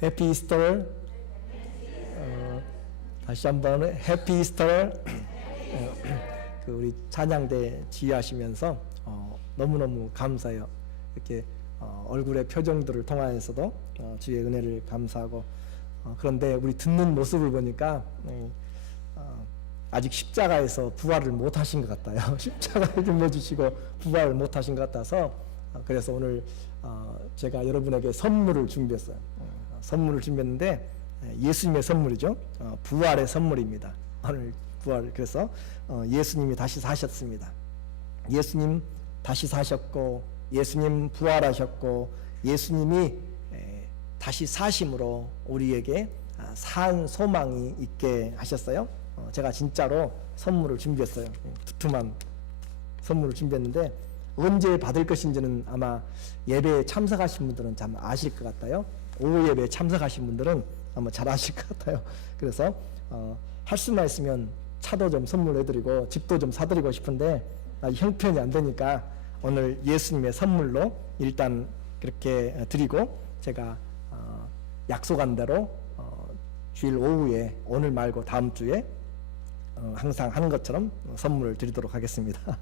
해피 이스터. 다시 한번 해피 이스터. 그 우리 찬양대 지휘하시면서 너무너무 감사해요. 이렇게 얼굴의 표정들을 통하여서도 주의 은혜를 감사하고, 그런데 우리 듣는 모습을 보니까 아직 십자가에서 부활을 못 하신 것 같아요. 십자가를 짊어지시고 부활을 못 하신 것 같아서, 그래서 오늘 제가 여러분에게 선물을 준비했어요. 선물을 준비했는데 예수님의 선물이죠. 부활의 선물입니다. 오늘 부활. 그래서 예수님이 다시 사셨습니다. 예수님 다시 사셨고, 예수님 부활하셨고, 예수님이 다시 사심으로 우리에게 산 소망이 있게 하셨어요. 제가 진짜로 선물을 준비했어요. 두툼한 선물을 준비했는데, 언제 받을 것인지는 아마 예배에 참석하신 분들은 참 아실 것 같아요. 오후 예배에 참석하신 분들은 아마 잘 아실 것 같아요. 그래서 할 수만 있으면 차도 좀 선물해드리고 집도 좀 사드리고 싶은데 형편이 안 되니까 오늘 예수님의 선물로 일단 그렇게 드리고, 제가 약속한 대로 주일 오후에, 오늘 말고 다음 주에 항상 하는 것처럼 선물을 드리도록 하겠습니다.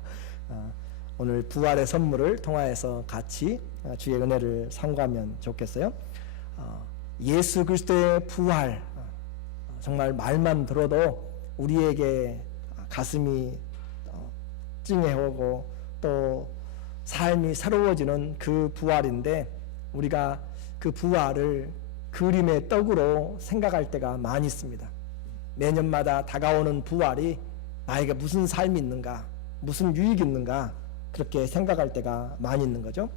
오늘 부활의 선물을 통하여서 같이 주의 은혜를 삼가면 좋겠어요. 예수 그리스도의 부활, 정말 말만 들어도 우리에게 가슴이 찡해오고 또 삶이 새로워지는 그 부활인데, 우리가 그 부활을 그림의 떡으로 생각할 때가 많이 있습니다. 매년마다 다가오는 부활이 나에게 무슨 삶이 있는가, 무슨 유익이 있는가, 그렇게 생각할 때가 많이 있는 거죠.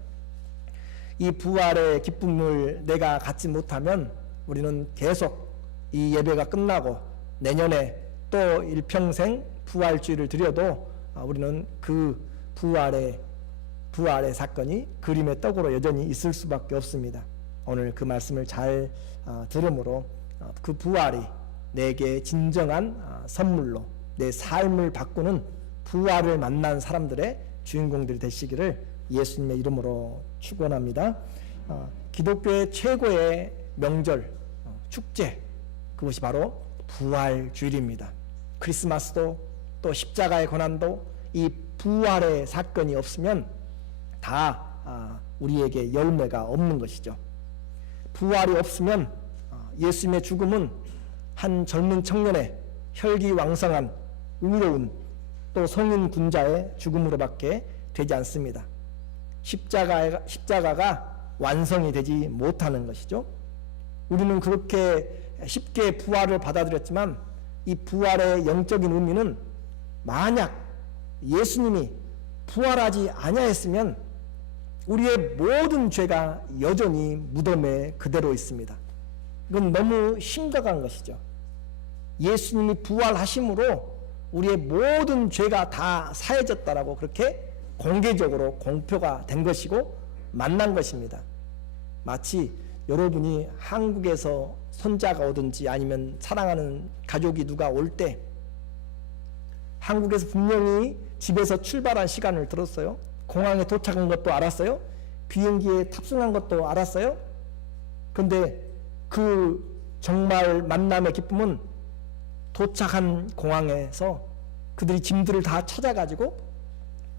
이 부활의 기쁨을 내가 갖지 못하면 우리는 계속 이 예배가 끝나고 내년에 또 일평생 부활주의를 드려도 우리는 그 부활의 사건이 그림의 떡으로 여전히 있을 수밖에 없습니다. 오늘 그 말씀을 잘 들음으로 그 부활이 내게 진정한 선물로 내 삶을 바꾸는 부활을 만난 사람들의 주인공들이 되시기를 예수님의 이름으로 축원합니다. 기독교의 최고의 명절, 축제, 그것이 바로 부활주일입니다. 크리스마스도 또 십자가의 고난도 이 부활의 사건이 없으면 다 우리에게 열매가 없는 것이죠. 부활이 없으면 예수님의 죽음은 한 젊은 청년의 혈기왕성한 의로운 또 성인 군자의 죽음으로밖에 되지 않습니다. 십자가가 완성이 되지 못하는 것이죠. 우리는 그렇게 쉽게 부활을 받아들였지만 이 부활의 영적인 의미는, 만약 예수님이 부활하지 아니하였으면 우리의 모든 죄가 여전히 무덤에 그대로 있습니다. 이건 너무 심각한 것이죠. 예수님이 부활하심으로 우리의 모든 죄가 다 사해졌다라고 그렇게 공개적으로 공표가 된 것이고 만난 것입니다. 마치 여러분이 한국에서 손자가 오든지 아니면 사랑하는 가족이 누가 올 때, 한국에서 분명히 집에서 출발한 시간을 들었어요. 공항에 도착한 것도 알았어요. 비행기에 탑승한 것도 알았어요. 근데 그 정말 만남의 기쁨은 도착한 공항에서 그들이 짐들을 다 찾아가지고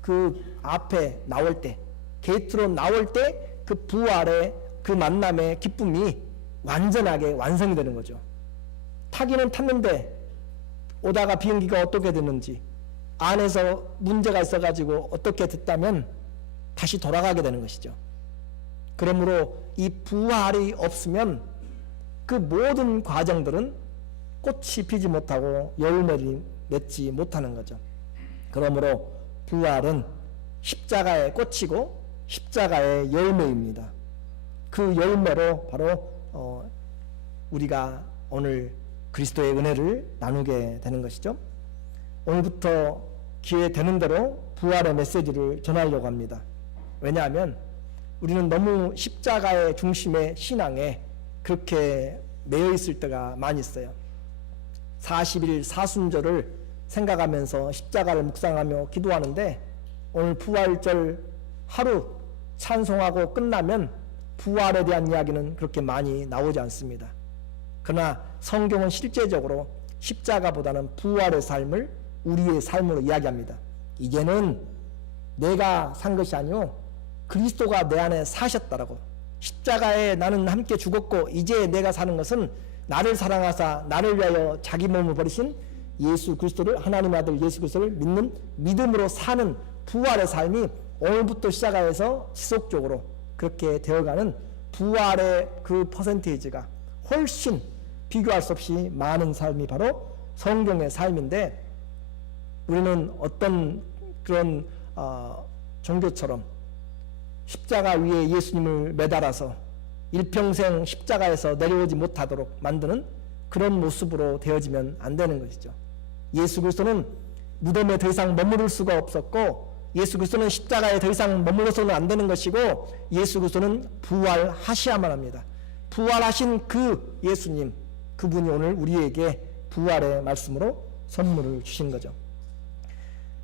그 앞에 나올 때, 게이트로 나올 때 그 부활의 그 만남의 기쁨이 완전하게 완성이 되는 거죠. 타기는 탔는데 오다가 비행기가 어떻게 됐는지, 안에서 문제가 있어가지고 어떻게 됐다면 다시 돌아가게 되는 것이죠. 그러므로 이 부활이 없으면 그 모든 과정들은 꽃이 피지 못하고 열매를 맺지 못하는 거죠. 그러므로 부활은 십자가의 꽃이고 십자가의 열매입니다. 그 열매로 바로 우리가 오늘 그리스도의 은혜를 나누게 되는 것이죠. 오늘부터 기회 되는 대로 부활의 메시지를 전하려고 합니다. 왜냐하면 우리는 너무 십자가의 중심의 신앙에 그렇게 매여 있을 때가 많이 있어요. 40일 사순절을 생각하면서 십자가를 묵상하며 기도하는데, 오늘 부활절 하루 찬송하고 끝나면 부활에 대한 이야기는 그렇게 많이 나오지 않습니다. 그러나 성경은 실제적으로 십자가보다는 부활의 삶을 우리의 삶으로 이야기합니다. 이제는 내가 산 것이 아니요 그리스도가 내 안에 사셨다라고. 십자가에 나는 함께 죽었고 이제 내가 사는 것은 나를 사랑하사 나를 위하여 자기 몸을 버리신 예수 그리스도를, 하나님의 아들 예수 그리스도를 믿는 믿음으로 사는 부활의 삶이 오늘부터 시작해서 지속적으로 그렇게 되어가는 부활의 그 퍼센테이지가 훨씬 비교할 수 없이 많은 삶이 바로 성경의 삶인데, 우리는 어떤 그런 종교처럼 십자가 위에 예수님을 매달아서 일평생 십자가에서 내려오지 못하도록 만드는 그런 모습으로 되어지면 안 되는 것이죠. 예수 그리스도는 무덤에 더 이상 머무를 수가 없었고, 예수 그리스도는 십자가에 더 이상 머물러서는 안 되는 것이고, 예수 그리스도는 부활하셔야만 합니다. 부활하신 그 예수님, 그분이 오늘 우리에게 부활의 말씀으로 선물을 주신 거죠.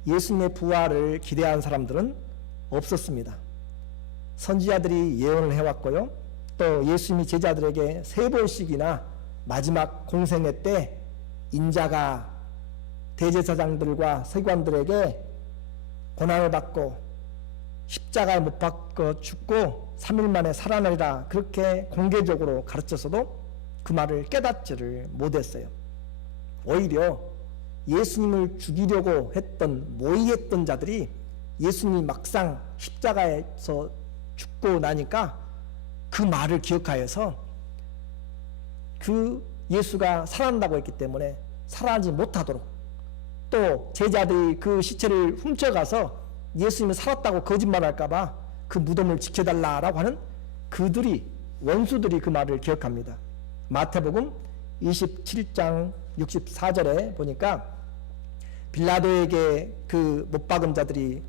예수님의 부활을 기대한 사람들은 없었습니다. 선지자들이 예언을 해왔고요, 또 예수님이 제자들에게 3번씩이나 마지막 공생애 때 인자가 대제사장들과 서기관들에게 고난을 받고 십자가에 못 박혀 죽고 3일 만에 살아나리라 그렇게 공개적으로 가르쳤어도 그 말을 깨닫지를 못했어요. 오히려 예수님을 죽이려고 했던 모의했던 자들이 예수님이 막상 십자가에서 죽고 나니까 그 말을 기억하여서 그 예수가 살아난다고 했기 때문에 살아나지 못하도록, 또 제자들이 그 시체를 훔쳐가서 예수님이 살았다고 거짓말할까봐 그 무덤을 지켜달라라고 하는 그들이, 원수들이 그 말을 기억합니다. 마태복음 27장 64절에 보니까 빌라도에게 그 못 박은 자들이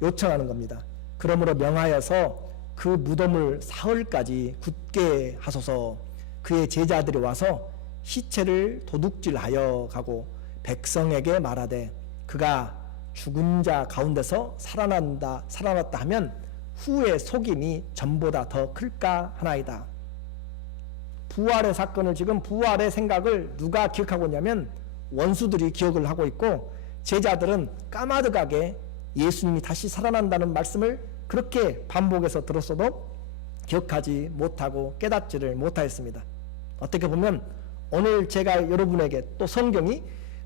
요청하는 겁니다. 그러므로 명하여서 그 무덤을 사흘까지 굳게 하소서. 그의 제자들이 와서 시체를 도둑질하여 가고 백성에게 말하되 그가 죽은 자 가운데서 살아났다 하면 후의 속임이 전보다 더 클까 하나이다. 부활의 사건을, 지금 부활의 생각을 누가 기억하고 있냐면 원수들이 기억을 하고 있고, 제자들은 까마득하게 예수님이 다시 살아난다는 말씀을 그렇게 반복해서 들었어도 기억하지 못하고 깨닫지를 못하였습니다. 어떻게 보면 오늘 제가 여러분에게, 또 성경이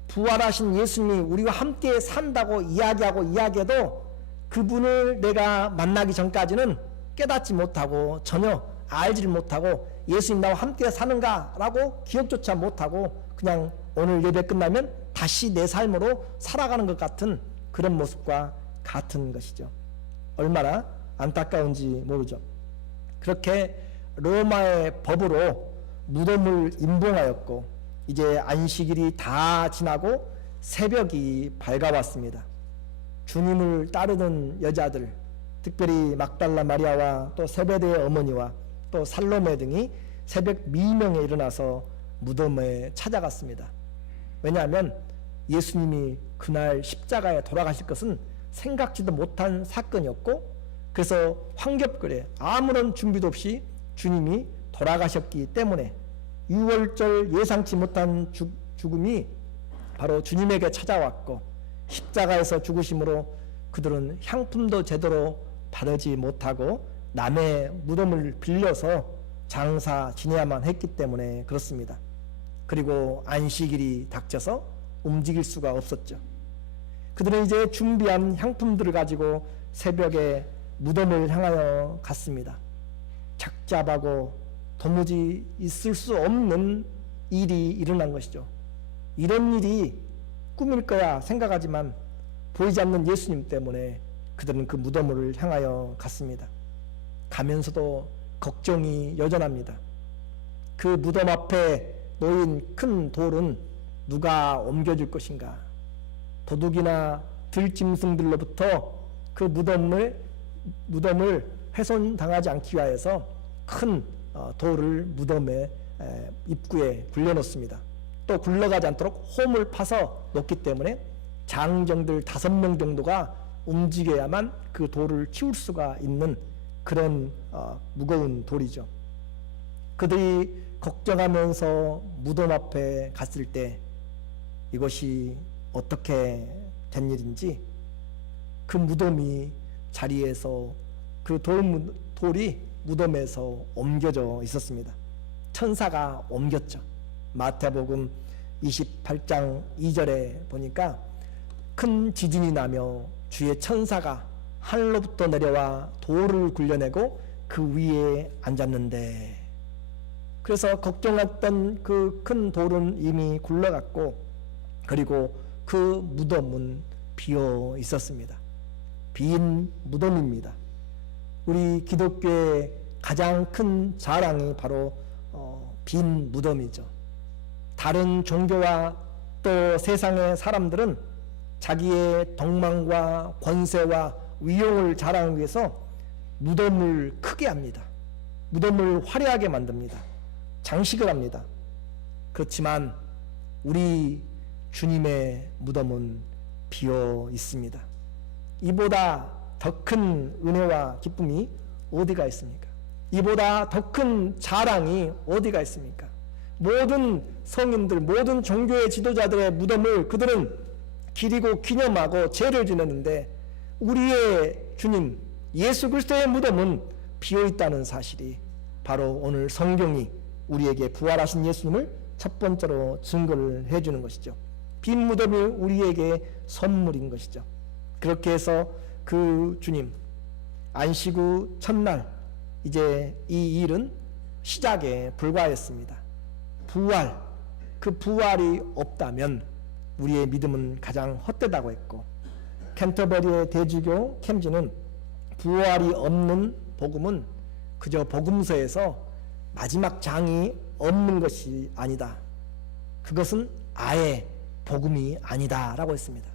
부활하신 예수님이 우리와 함께 산다고 이야기해도 그분을 내가 만나기 전까지는 깨닫지 못하고 전혀 알지를 못하고 예수님 나와 함께 사는가라고 기억조차 못하고 그냥 오늘 예배 끝나면 다시 내 삶으로 살아가는 것 같은 그런 모습과 같은 것이죠. 얼마나 안타까운지 모르죠. 그렇게 로마의 법으로 무덤을 임봉하였고 이제 안식일이 다 지나고 새벽이 밝아왔습니다. 주님을 따르는 여자들, 특별히 막달라 마리아와 또 세베대의 어머니와 또 살로메 등이 새벽 미명에 일어나서 무덤에 찾아갔습니다. 왜냐하면 예수님이 그날 십자가에 돌아가실 것은 생각지도 못한 사건이었고, 그래서 황급거래 아무런 준비도 없이 주님이 돌아가셨기 때문에 유월절 예상치 못한 죽음이 바로 주님에게 찾아왔고, 십자가에서 죽으심으로 그들은 향품도 제대로 바르지 못하고 남의 무덤을 빌려서 장사 지내야만 했기 때문에 그렇습니다. 그리고 안식일이 닥쳐서 움직일 수가 없었죠. 그들은 이제 준비한 향품들을 가지고 새벽에 무덤을 향하여 갔습니다. 착잡하고 도무지 있을 수 없는 일이 일어난 것이죠. 이런 일이 꿈일 거야 생각하지만 보이지 않는 예수님 때문에 그들은 그 무덤을 향하여 갔습니다. 가면서도 걱정이 여전합니다. 그 무덤 앞에 놓인 큰 돌은 누가 옮겨줄 것인가? 도둑이나 들짐승들로부터 그 무덤을 훼손당하지 않기 위하여서 큰 돌을 무덤의 입구에 굴려놓습니다. 또 굴러가지 않도록 홈을 파서 놓기 때문에 장정들 5명 정도가 움직여야만 그 돌을 치울 수가 있는 그런 무거운 돌이죠. 그들이 걱정하면서 무덤 앞에 갔을 때 이것이 어떻게 된 일인지 그 무덤이 자리에서 그 돌이 무덤에서 옮겨져 있었습니다. 천사가 옮겼죠. 마태복음 28장 2절에 보니까 큰 지진이 나며 주의 천사가 하늘로부터 내려와 돌을 굴려내고 그 위에 앉았는데, 그래서 걱정했던 그 큰 돌은 이미 굴러갔고 그리고 그 무덤은 비어 있었습니다. 빈 무덤입니다. 우리 기독교의 가장 큰 자랑이 바로 빈 무덤이죠. 다른 종교와 또 세상의 사람들은 자기의 덕망과 권세와 위용을 자랑하기 위해서 무덤을 크게 합니다. 무덤을 화려하게 만듭니다. 장식을 합니다. 그렇지만 우리 주님의 무덤은 비어 있습니다. 이보다 더 큰 은혜와 기쁨이 어디가 있습니까? 이보다 더 큰 자랑이 어디가 있습니까? 모든 성인들, 모든 종교의 지도자들의 무덤을 그들은 기리고 기념하고 제를 지냈는데 우리의 주님 예수 그리스도의 무덤은 비어 있다는 사실이 바로 오늘 성경이 우리에게 부활하신 예수님을 첫 번째로 증거를 해주는 것이죠. 빈 무덤이 우리에게 선물인 것이죠. 그렇게 해서 그 주님 안식 후 첫날 이제 이 일은 시작에 불과했습니다. 부활, 그 부활이 없다면 우리의 믿음은 가장 헛되다고 했고, 캔터버리의 대주교 캠지는 부활이 없는 복음은 그저 복음서에서 마지막 장이 없는 것이 아니다. 그것은 아예 복음이 아니다 라고 했습니다.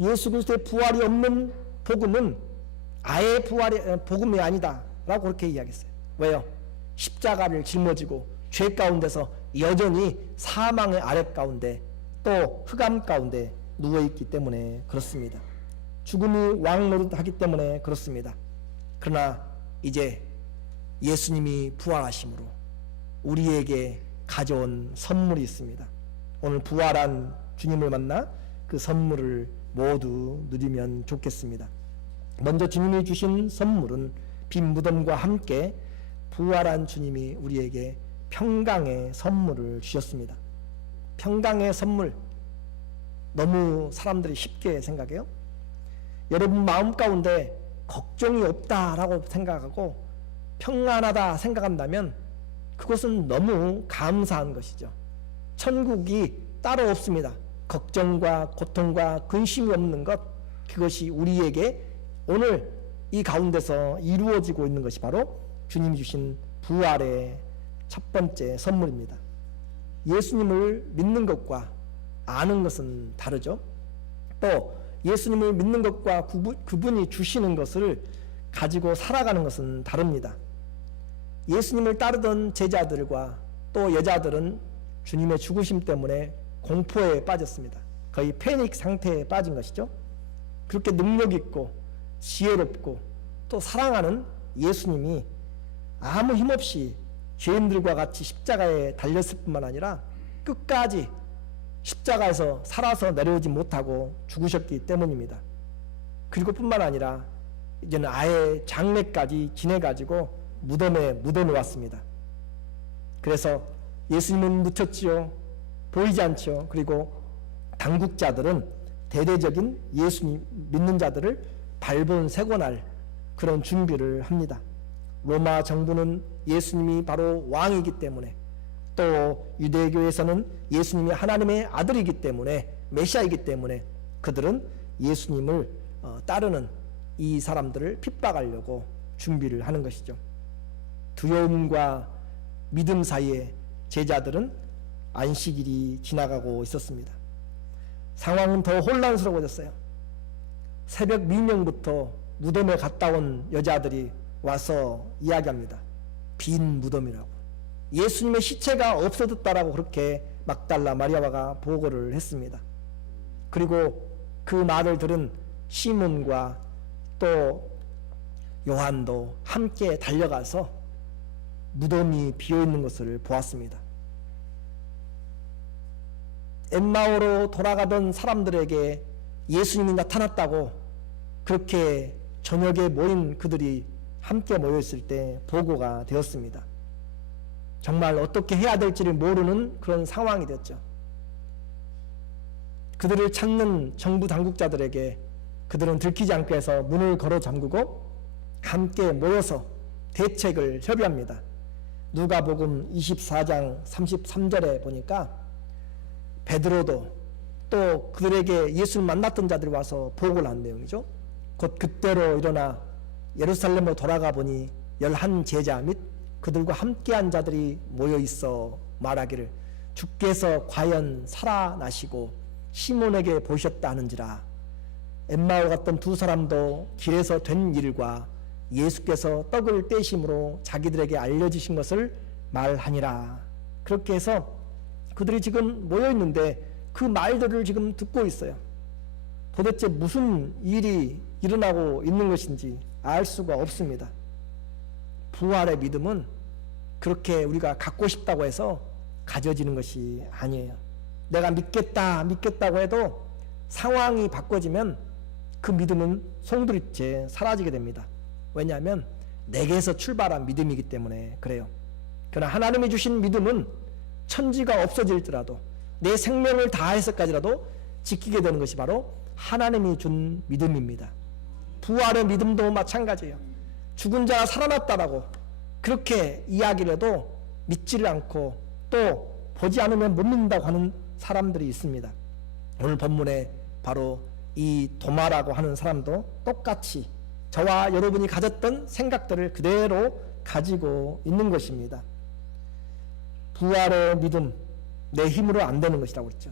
예수 그리스도의 부활이 없는 복음은 아예 복음이 아니다 라고 그렇게 이야기했어요. 왜요? 십자가를 짊어지고 죄 가운데서 여전히 사망의 아랫 가운데 또 흑암 가운데 누워있기 때문에 그렇습니다. 죽음이 왕노릇하기 때문에 그렇습니다. 그러나 이제 예수님이 부활하심으로 우리에게 가져온 선물이 있습니다. 오늘 부활한 주님을 만나 그 선물을 모두 누리면 좋겠습니다. 먼저 주님이 주신 선물은 빈 무덤과 함께 부활한 주님이 우리에게 평강의 선물을 주셨습니다. 평강의 선물, 너무 사람들이 쉽게 생각해요. 여러분 마음 가운데 걱정이 없다라고 생각하고 평안하다 생각한다면 그것은 너무 감사한 것이죠. 천국이 따로 없습니다. 걱정과 고통과 근심이 없는 것, 그것이 우리에게 오늘 이 가운데서 이루어지고 있는 것이 바로 주님이 주신 부활의 첫 번째 선물입니다. 예수님을 믿는 것과 아는 것은 다르죠. 또 예수님을 믿는 것과 그분이 주시는 것을 가지고 살아가는 것은 다릅니다. 예수님을 따르던 제자들과 또 여자들은 주님의 죽으심 때문에 공포에 빠졌습니다. 거의 패닉 상태에 빠진 것이죠. 그렇게 능력 있고 지혜롭고 또 사랑하는 예수님이 아무 힘없이 죄인들과 같이 십자가에 달렸을 뿐만 아니라 끝까지 십자가에서 살아서 내려오지 못하고 죽으셨기 때문입니다. 그리고 뿐만 아니라 이제는 아예 장례까지 지내가지고 무덤에 묻어놓았습니다. 그래서 예수님은 묻혔지요. 보이지 않죠. 그리고 당국자들은 대대적인 예수님 믿는 자들을 발본 세곤할 그런 준비를 합니다. 로마 정부는 예수님이 바로 왕이기 때문에 또 유대교에서는 예수님이 하나님의 아들이기 때문에 메시아이기 때문에 그들은 예수님을 따르는 이 사람들을 핍박하려고 준비를 하는 것이죠. 두려움과 믿음 사이에 제자들은 안식일이 지나가고 있었습니다. 상황은 더 혼란스러워졌어요. 새벽 미명부터 무덤에 갔다 온 여자들이 와서 이야기합니다. 빈 무덤이라고. 예수님의 시체가 없어졌다라고 그렇게 막달라 마리아가 보고를 했습니다. 그리고 그 말을 들은 시몬과 또 요한도 함께 달려가서 무덤이 비어있는 것을 보았습니다. 엠마오로 돌아가던 사람들에게 예수님이 나타났다고 그렇게 저녁에 모인 그들이 함께 모여있을 때 보고가 되었습니다. 정말 어떻게 해야 될지를 모르는 그런 상황이 됐죠. 그들을 찾는 정부 당국자들에게 그들은 들키지 않기 위해서 문을 걸어 잠그고 함께 모여서 대책을 협의합니다. 누가복음 24장 33절에 보니까 베드로도 또 그들에게 예수를 만났던 자들이 와서 보고를 한 내용이죠. 곧 그때로 일어나 예루살렘으로 돌아가 보니 11 제자 및 그들과 함께한 자들이 모여 있어 말하기를 주께서 과연 살아나시고 시몬에게 보셨다 하는지라. 엠마오 갔던 두 사람도 길에서 된 일과 예수께서 떡을 떼심으로 자기들에게 알려주신 것을 말하니라. 그렇게 해서 그들이 지금 모여 있는데 그 말들을 지금 듣고 있어요. 도대체 무슨 일이 일어나고 있는 것인지 알 수가 없습니다. 부활의 믿음은 그렇게 우리가 갖고 싶다고 해서 가져지는 것이 아니에요. 내가 믿겠다고 해도 상황이 바꿔지면 그 믿음은 송두리째 사라지게 됩니다. 왜냐하면 내게서 출발한 믿음이기 때문에 그래요. 그러나 하나님이 주신 믿음은 천지가 없어질지라도 내 생명을 다해서까지라도 지키게 되는 것이 바로 하나님이 준 믿음입니다. 부활의 믿음도 마찬가지예요. 죽은 자가 살아났다라고 그렇게 이야기를 해도 믿지를 않고 또 보지 않으면 못 믿는다고 하는 사람들이 있습니다. 오늘 본문에 바로 이 도마라고 하는 사람도 똑같이 저와 여러분이 가졌던 생각들을 그대로 가지고 있는 것입니다. 부활의 믿음, 내 힘으로 안 되는 것이라고 그랬죠.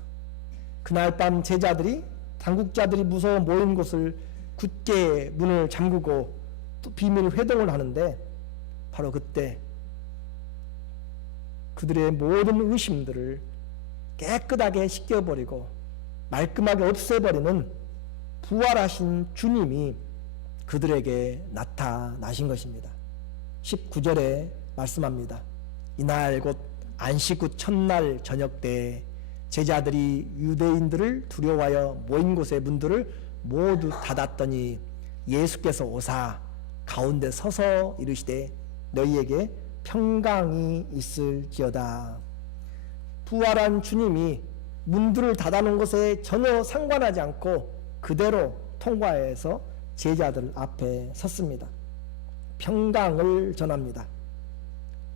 그날 밤 제자들이 당국자들이 무서워 모인 곳을 굳게 문을 잠그고 또 비밀 회동을 하는데 바로 그때 그들의 모든 의심들을 깨끗하게 씻겨버리고 말끔하게 없애버리는 부활하신 주님이 그들에게 나타나신 것입니다. 19절에 말씀합니다. 이날 곧 안식 후 첫날 저녁 때 제자들이 유대인들을 두려워하여 모인 곳의 문들을 모두 닫았더니 예수께서 오사 가운데 서서 이르시되 너희에게 평강이 있을지어다. 부활한 주님이 문들을 닫아놓은 것에 전혀 상관하지 않고 그대로 통과해서 제자들 앞에 섰습니다. 평강을 전합니다.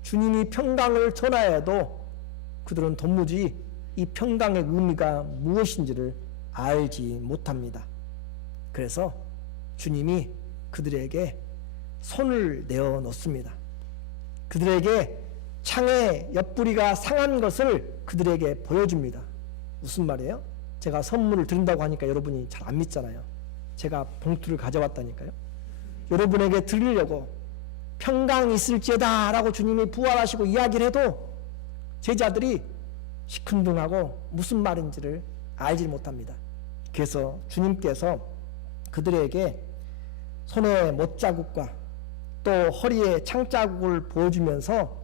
주님이 평강을 전하여 해도 그들은 도무지 이 평강의 의미가 무엇인지를 알지 못합니다. 그래서 주님이 그들에게 손을 내어 놓습니다. 그들에게 창의 옆구리가 상한 것을 그들에게 보여줍니다. 무슨 말이에요? 제가 선물을 드린다고 하니까 여러분이 잘 안 믿잖아요. 제가 봉투를 가져왔다니까요. 여러분에게 드리려고 평강이 있을지어다 라고 주님이 부활하시고 이야기를 해도 제자들이 시큰둥하고 무슨 말인지를 알지 못합니다. 그래서 주님께서 그들에게 손에 못자국과 또 허리에 창자국을 보여주면서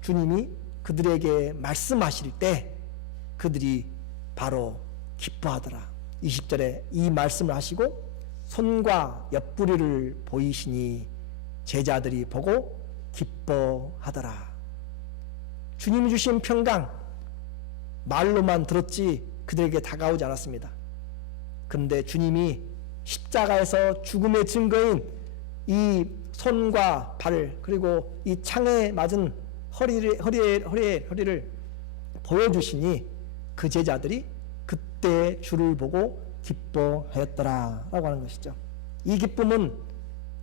주님이 그들에게 말씀하실 때 그들이 바로 기뻐하더라. 20절에 이 말씀을 하시고 손과 옆구리를 보이시니 제자들이 보고 기뻐하더라. 주님이 주신 평강 말로만 들었지 그들에게 다가오지 않았습니다. 그런데 주님이 십자가에서 죽음의 증거인 이 손과 발 그리고 이 창에 맞은 허리를 보여주시니 그 제자들이 그때 주를 보고 기뻐하였더라 라고 하는 것이죠. 이 기쁨은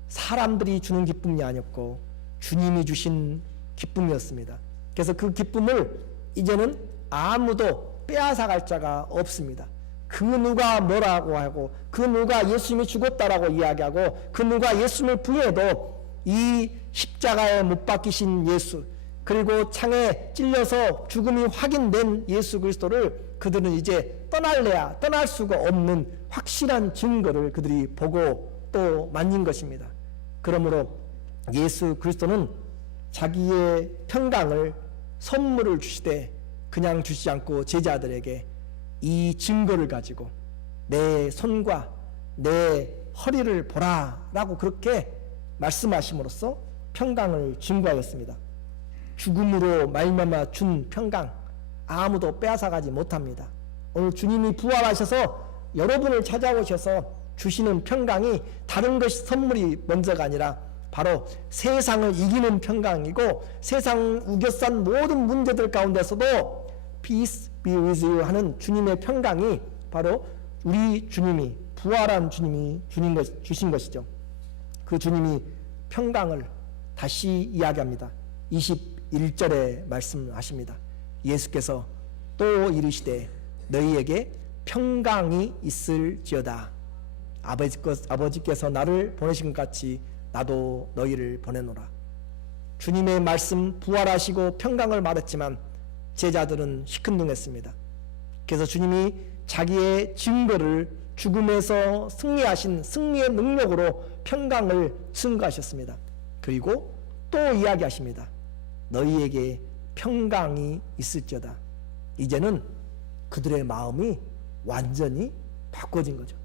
사람들이 주는 기쁨이 아니었고 주님이 주신 기쁨이었습니다. 그래서 그 기쁨을 이제는 아무도 빼앗아갈 자가 없습니다. 그 누가 뭐라고 하고 그 누가 예수님이 죽었다라고 이야기하고 그 누가 예수님을 부인해도 이 십자가에 못 박히신 예수 그리고 창에 찔려서 죽음이 확인된 예수 그리스도를 그들은 이제 떠날래야 떠날 수가 없는 확실한 증거를 그들이 보고 또 만진 것입니다. 그러므로 예수 그리스도는 자기의 평강을 선물을 주시되 그냥 주시지 않고 제자들에게 이 증거를 가지고 내 손과 내 허리를 보라라고 그렇게 말씀하심으로써 평강을 증거하였습니다. 죽음으로 말미암아 준 평강 아무도 빼앗아가지 못합니다. 오늘 주님이 부활하셔서 여러분을 찾아오셔서 주시는 평강이 다른 것이 선물이 먼저가 아니라 바로 세상을 이기는 평강이고 세상 우겨싼 모든 문제들 가운데서도 Peace be with you 하는 주님의 평강이 바로 우리 주님이 부활한 주님이 주신 것이죠. 그 주님이 평강을 다시 이야기합니다. 21절에 말씀하십니다. 예수께서 또 이르시되 너희에게 평강이 있을지어다. 아버지께서 나를 보내신 것 같이 나도 너희를 보내노라. 주님의 말씀 부활하시고 평강을 말했지만 제자들은 시큰둥했습니다. 그래서 주님이 자기의 증거를 죽음에서 승리하신 승리의 능력으로 평강을 증거하셨습니다. 그리고 또 이야기하십니다. 너희에게 평강이 있을지어다. 이제는 그들의 마음이 완전히 바꿔진 거죠.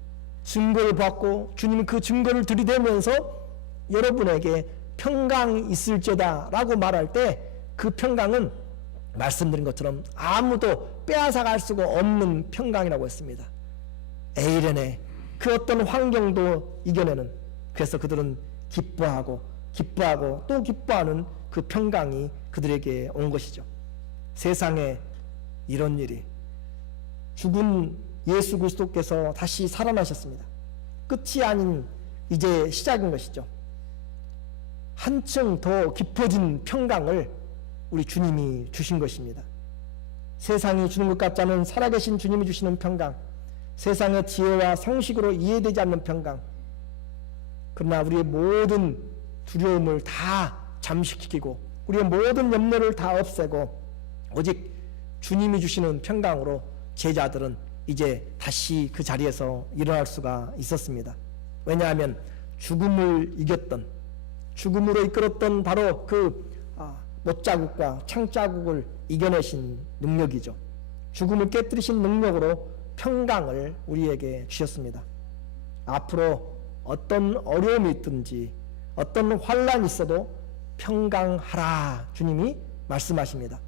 증거를 받고 주님이 그 증거를 들이대면서 여러분에게 평강이 있을지어다 라고 말할 때 그 평강은 말씀드린 것처럼 아무도 빼앗아갈 수가 없는 평강이라고 했습니다. 에이렌의 그 어떤 환경도 이겨내는, 그래서 그들은 기뻐하고 또 기뻐하는 그 평강이 그들에게 온 것이죠. 세상에 이런 일이, 죽은 예수 그리스도께서 다시 살아나셨습니다. 끝이 아닌 이제 시작인 것이죠. 한층 더 깊어진 평강을 우리 주님이 주신 것입니다. 세상이 주는 것 같지 않은 살아계신 주님이 주시는 평강, 세상의 지혜와 상식으로 이해되지 않는 평강, 그러나 우리의 모든 두려움을 다 잠식시키고 우리의 모든 염려를 다 없애고 오직 주님이 주시는 평강으로 제자들은 이제 다시 그 자리에서 일어날 수가 있었습니다. 왜냐하면 죽음을 이겼던, 죽음으로 이끌었던 바로 그 못자국과 창자국을 이겨내신 능력이죠. 죽음을 깨뜨리신 능력으로 평강을 우리에게 주셨습니다. 앞으로 어떤 어려움이 있든지 어떤 환란이 있어도 평강하라 주님이 말씀하십니다.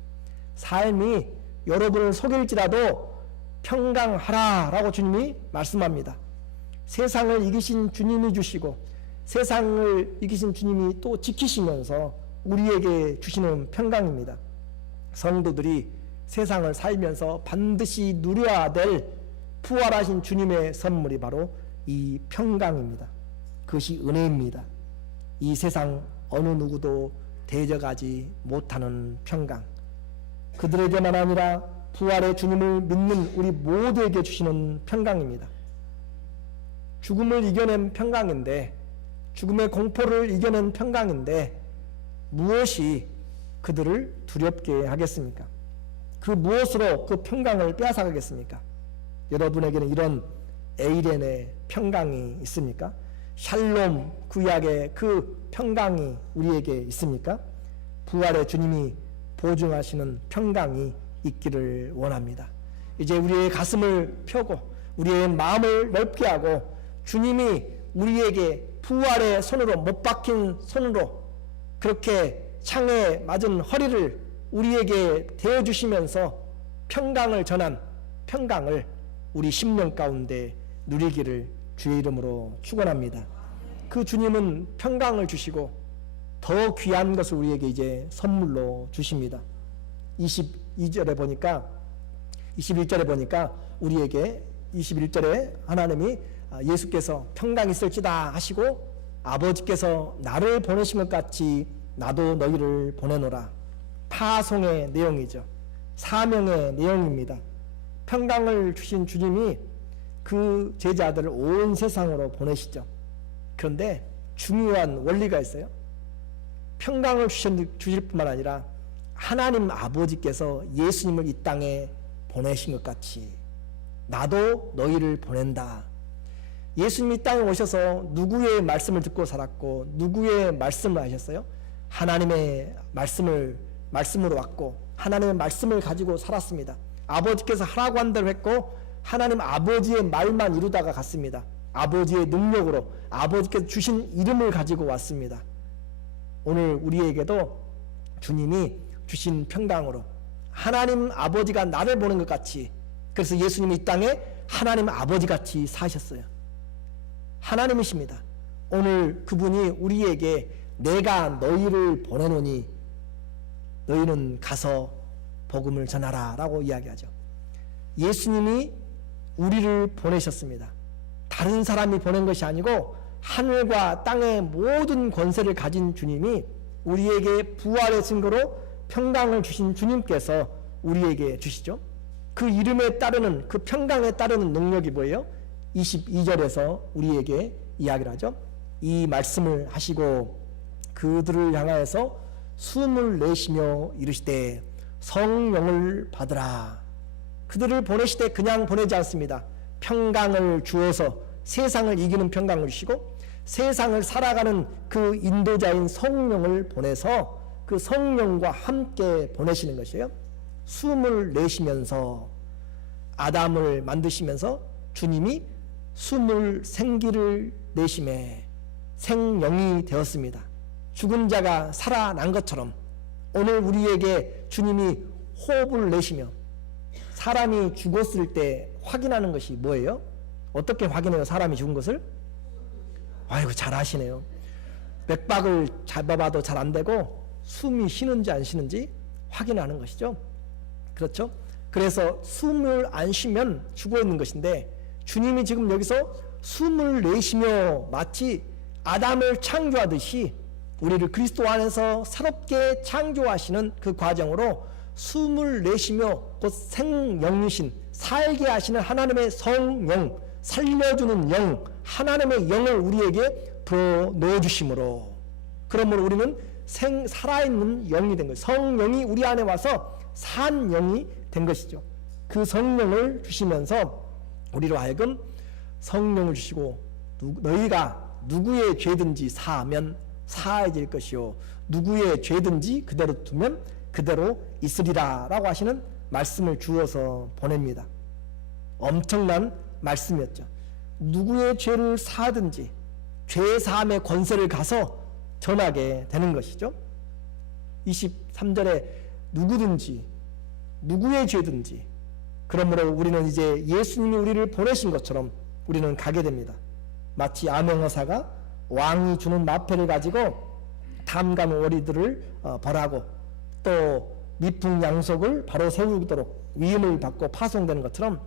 삶이 여러분을 속일지라도 평강하라 라고 주님이 말씀합니다. 세상을 이기신 주님이 주시고 세상을 이기신 주님이 또 지키시면서 우리에게 주시는 평강입니다. 성도들이 세상을 살면서 반드시 누려야 될 부활하신 주님의 선물이 바로 이 평강입니다. 그것이 은혜입니다. 이 세상 어느 누구도 대적하지 못하는 평강, 그들에게만 아니라 부활의 주님을 믿는 우리 모두에게 주시는 평강입니다. 죽음을 이겨낸 평강인데, 죽음의 공포를 이겨낸 평강인데 무엇이 그들을 두렵게 하겠습니까? 그 무엇으로 그 평강을 빼앗아가겠습니까? 여러분에게는 이런 에이렌의 평강이 있습니까? 샬롬 구약의 그 평강이 우리에게 있습니까? 부활의 주님이 보증하시는 평강이 있기를 원합니다. 이제 우리의 가슴을 펴고 우리의 마음을 넓게 하고 주님이 우리에게 부활의 손으로, 못 박힌 손으로 그렇게 창에 맞은 허리를 우리에게 대어주시면서 평강을 전한 평강을 우리 심령 가운데 누리기를 주의 이름으로 축원합니다. 그 주님은 평강을 주시고 더 귀한 것을 우리에게 이제 선물로 주십니다. 21절에 보니까 우리에게 21절에 하나님이 예수께서 평강이 있을지다 하시고 아버지께서 나를 보내신 것 같이 나도 너희를 보내노라. 파송의 내용이죠. 사명의 내용입니다. 평강을 주신 주님이 그 제자들을 온 세상으로 보내시죠. 그런데 중요한 원리가 있어요. 평강을 주실 뿐만 아니라 하나님 아버지께서 예수님을 이 땅에 보내신 것 같이 나도 너희를 보낸다. 예수님이 땅에 오셔서 누구의 말씀을 듣고 살았고 누구의 말씀을 하셨어요? 하나님의 말씀으로 왔고 하나님의 말씀을 가지고 살았습니다. 아버지께서 하라고 한 대로 했고 하나님 아버지의 말만 이루다가 갔습니다. 아버지의 능력으로 아버지께서 주신 이름을 가지고 왔습니다. 오늘 우리에게도 주님이 주신 평강으로 하나님 아버지가 나를 보는 것 같이, 그래서 예수님이 이 땅에 하나님 아버지 같이 사셨어요. 하나님이십니다. 오늘 그분이 우리에게 내가 너희를 보내노니 너희는 가서 복음을 전하라 라고 이야기하죠. 예수님이 우리를 보내셨습니다. 다른 사람이 보낸 것이 아니고 하늘과 땅의 모든 권세를 가진 주님이 우리에게 부활의 증거로 평강을 주신 주님께서 우리에게 주시죠. 그 이름에 따르는, 그 평강에 따르는 능력이 뭐예요? 22절에서 우리에게 이야기를 하죠. 이 말씀을 하시고 그들을 향하여서 숨을 내쉬며 이르시되 성령을 받으라. 그들을 보내시되 그냥 보내지 않습니다. 평강을 주어서 세상을 이기는 평강을 주시고 세상을 살아가는 그 인도자인 성령을 보내서 그 성령과 함께 보내시는 것이에요. 숨을 내쉬면서 아담을 만드시면서 주님이 숨을 생기를 내심에 생명이 되었습니다. 죽은 자가 살아난 것처럼 오늘 우리에게 주님이 호흡을 내시며 사람이 죽었을 때 확인하는 것이 뭐예요? 어떻게 확인해요? 사람이 죽은 것을? 아이고 잘 아시네요. 맥박을 잡아봐도 잘 안 되고 숨이 쉬는지 안 쉬는지 확인하는 것이죠. 그렇죠? 그래서 숨을 안 쉬면 죽어 있는 것인데 주님이 지금 여기서 숨을 내쉬며 마치 아담을 창조하듯이 우리를 그리스도 안에서 새롭게 창조하시는 그 과정으로 숨을 내쉬며 곧 생명이신 살게 하시는 하나님의 성령, 살려주는 영, 하나님의 영을 우리에게 불어 넣어주심으로, 그러므로 우리는 살아있는 영이 된 것이죠. 성령이 우리 안에 와서 산 영이 된 것이죠. 그 성령을 주시면서 우리로 하여금 성령을 주시고 너희가 누구의 죄든지 사하면 사해질 것이요 누구의 죄든지 그대로 두면 그대로 있으리라 라고 하시는 말씀을 주어서 보냅니다. 엄청난 말씀이었죠. 누구의 죄를 사하든지 죄 사함의 권세를 가서 전하게 되는 것이죠. 23절에 누구든지 누구의 죄든지, 그러므로 우리는 이제 예수님이 우리를 보내신 것처럼 우리는 가게 됩니다. 마치 암행어사가 왕이 주는 마패를 가지고 담감 오리들을 벌하고 또 미풍양속을 바로 세우도록 위임을 받고 파송되는 것처럼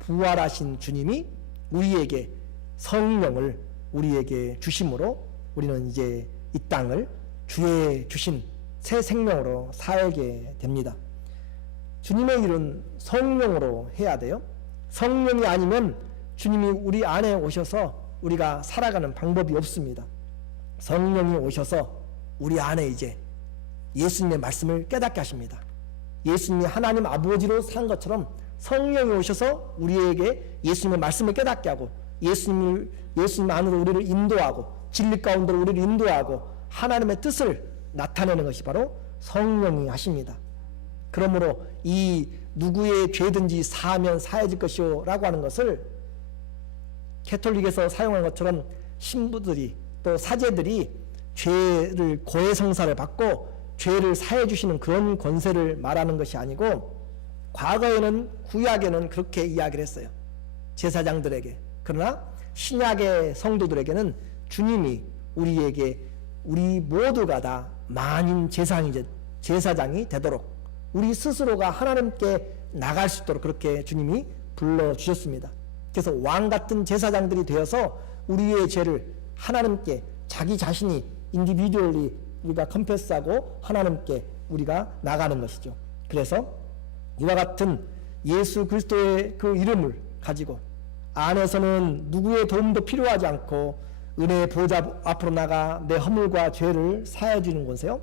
부활하신 주님이 우리에게 성령을 우리에게 주심으로 우리는 이제 이 땅을 주의 주신 새 생명으로 살게 됩니다. 주님의 일은 성령으로 해야 돼요. 성령이 아니면 주님이 우리 안에 오셔서 우리가 살아가는 방법이 없습니다. 성령이 오셔서 우리 안에 이제 예수님의 말씀을 깨닫게 하십니다. 예수님이 하나님 아버지로 산 것처럼 성령이 오셔서 우리에게 예수님의 말씀을 깨닫게 하고 예수님 안으로 우리를 인도하고 진리 가운데로 우리를 인도하고 하나님의 뜻을 나타내는 것이 바로 성령이 하십니다. 그러므로 이 누구의 죄든지 사하면 사해질 것이요 라고 하는 것을 캐톨릭에서 사용한 것처럼 신부들이 또 사제들이 죄를 고해성사를 받고 죄를 사해 주시는 그런 권세를 말하는 것이 아니고, 과거에는 구약에는 그렇게 이야기를 했어요. 제사장들에게. 그러나 신약의 성도들에게는 주님이 우리에게 우리 모두가 다 만인 제사장이 되도록 우리 스스로가 하나님께 나갈 수 있도록 그렇게 주님이 불러주셨습니다. 그래서 왕같은 제사장들이 되어서 우리의 죄를 하나님께 자기 자신이 인디비듀얼리 우리가 컨페스하고 하나님께 우리가 나가는 것이죠. 그래서 이와 같은 예수 그리스도의 그 이름을 가지고 안에서는 누구의 도움도 필요하지 않고 은혜의 보좌 앞으로 나가 내 허물과 죄를 사해 주는 권세요.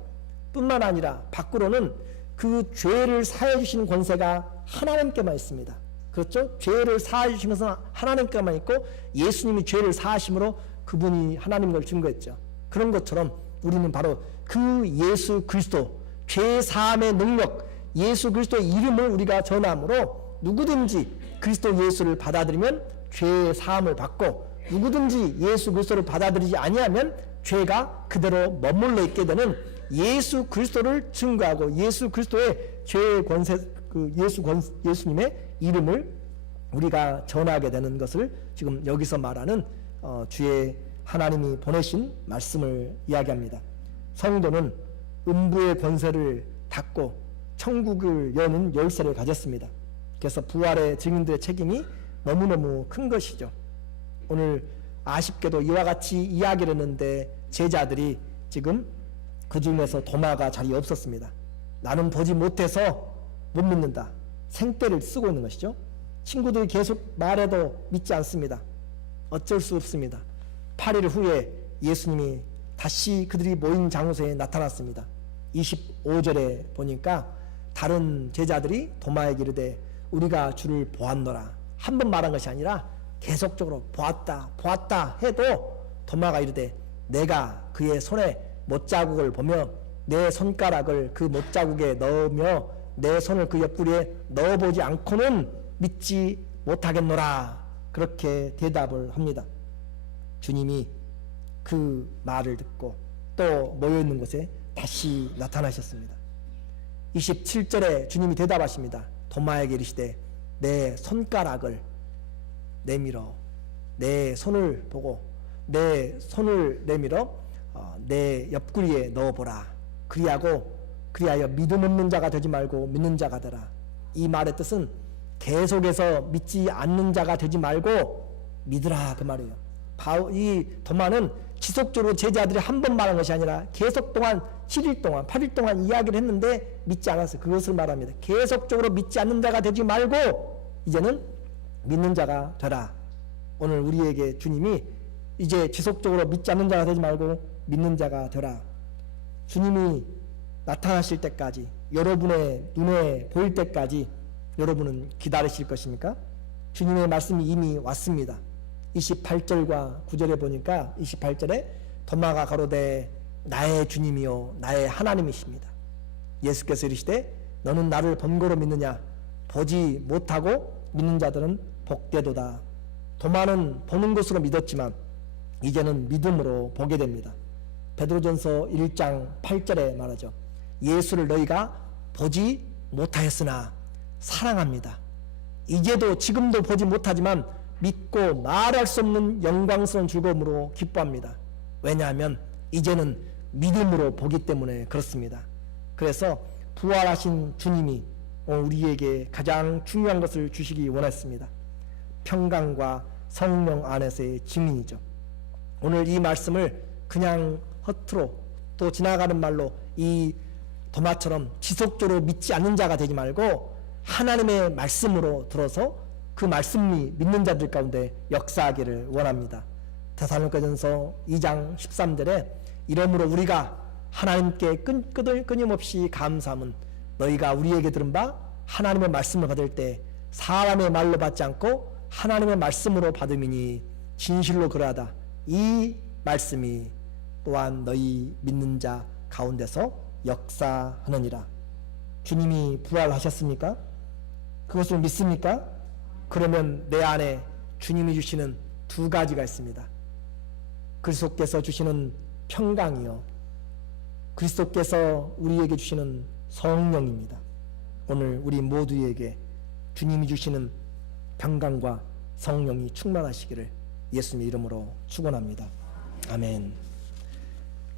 뿐만 아니라 밖으로는 그 죄를 사해 주시는 권세가 하나님께만 있습니다. 그렇죠? 죄를 사해 주신 것은 하나님께만 있고 예수님이 죄를 사하심으로 그분이 하나님인 걸 증거했죠. 그런 것처럼 우리는 바로 그 예수 그리스도 죄 사함의 능력, 예수 그리스도의 이름을 우리가 전함으로 누구든지 그리스도 예수를 받아들이면 죄 사함을 받고, 누구든지 예수 그리스도를 받아들이지 아니하면 죄가 그대로 머물러 있게 되는 예수 그리스도를 증거하고 예수 그리스도의 죄의 권세, 그 예수님의 이름을 우리가 전하게 되는 것을 지금 여기서 말하는 주의 하나님이 보내신 말씀을 이야기합니다. 성도는 음부의 권세를 닫고 천국을 여는 열쇠를 가졌습니다. 그래서 부활의 증인들의 책임이 너무너무 큰 것이죠. 오늘 아쉽게도 이와 같이 이야기를 했는데 제자들이 지금 그 중에서 도마가 자리에 없었습니다. 나는 보지 못해서 못 믿는다. 생떼를 쓰고 있는 것이죠. 친구들이 계속 말해도 믿지 않습니다. 어쩔 수 없습니다. 8일 후에 예수님이 다시 그들이 모인 장소에 나타났습니다. 25절에 보니까 다른 제자들이 도마에게 이르되 우리가 주를 보았노라. 한 번 말한 것이 아니라 계속적으로 보았다 해도 도마가 이르되 내가 그의 손에 못자국을 보며 내 손가락을 그 못자국에 넣으며 내 손을 그 옆구리에 넣어보지 않고는 믿지 못하겠노라. 그렇게 대답을 합니다. 주님이 그 말을 듣고 또 모여있는 곳에 다시 나타나셨습니다. 27절에 주님이 대답하십니다. 도마에게 이르시되 내 손가락을 내밀어 내 손을 보고 내 손을 내밀어 내 옆구리에 넣어보라. 그리하여 믿음 없는 자가 되지 말고 믿는 자가 되라. 이 말의 뜻은 계속해서 믿지 않는 자가 되지 말고 믿으라, 그 말이에요. 이 도마는 지속적으로 제자들이 한 번 말한 것이 아니라 계속 동안 7일 동안 8일 동안 이야기를 했는데 믿지 않았어요. 그것을 말합니다. 계속적으로 믿지 않는 자가 되지 말고 이제는 믿는 자가 되라. 오늘 우리에게 주님이 이제 지속적으로 믿지 않는 자가 되지 말고 믿는 자가 되라. 주님이 나타나실 때까지, 여러분의 눈에 보일 때까지 여러분은 기다리실 것입니까? 주님의 말씀이 이미 왔습니다. 28절과 9절에 보니까 28절에 도마가 가로되 나의 주님이요 나의 하나님이십니다. 예수께서 이르시되 너는 나를 본고로 믿느냐? 보지 못하고 믿는 자들은 복되도다. 도마는 보는 것으로 믿었지만 이제는 믿음으로 보게 됩니다. 베드로전서 1장 8절에 말하죠. 예수를 너희가 보지 못하였으나 사랑합니다. 이제도 지금도 보지 못하지만 믿고 말할 수 없는 영광스러운 즐거움으로 기뻐합니다. 왜냐하면 이제는 믿음으로 보기 때문에 그렇습니다. 그래서 부활하신 주님이 우리에게 가장 중요한 것을 주시기 원했습니다. 평강과 성령 안에서의 증인이죠. 오늘 이 말씀을 그냥 허투루 또 지나가는 말로 이 도마처럼 지속적으로 믿지 않는 자가 되지 말고 하나님의 말씀으로 들어서 그 말씀이 믿는 자들 가운데 역사하기를 원합니다. 데살로니가전서 2장 13절에 이러므로 우리가 하나님께 끊임없이 감사함은 너희가 우리에게 들은 바 하나님의 말씀을 받을 때 사람의 말로 받지 않고 하나님의 말씀으로 받음이니 진실로 그러하다. 이 말씀이 또한 너희 믿는 자 가운데서 역사하느니라. 주님이 부활하셨습니까? 그것을 믿습니까? 그러면 내 안에 주님이 주시는 두 가지가 있습니다. 그리스도께서 주시는 평강이요, 그리스도께서 우리에게 주시는 성령입니다. 오늘 우리 모두에게 주님이 주시는 평강과 성령이 충만하시기를 예수님의 이름으로 축원합니다. 아멘.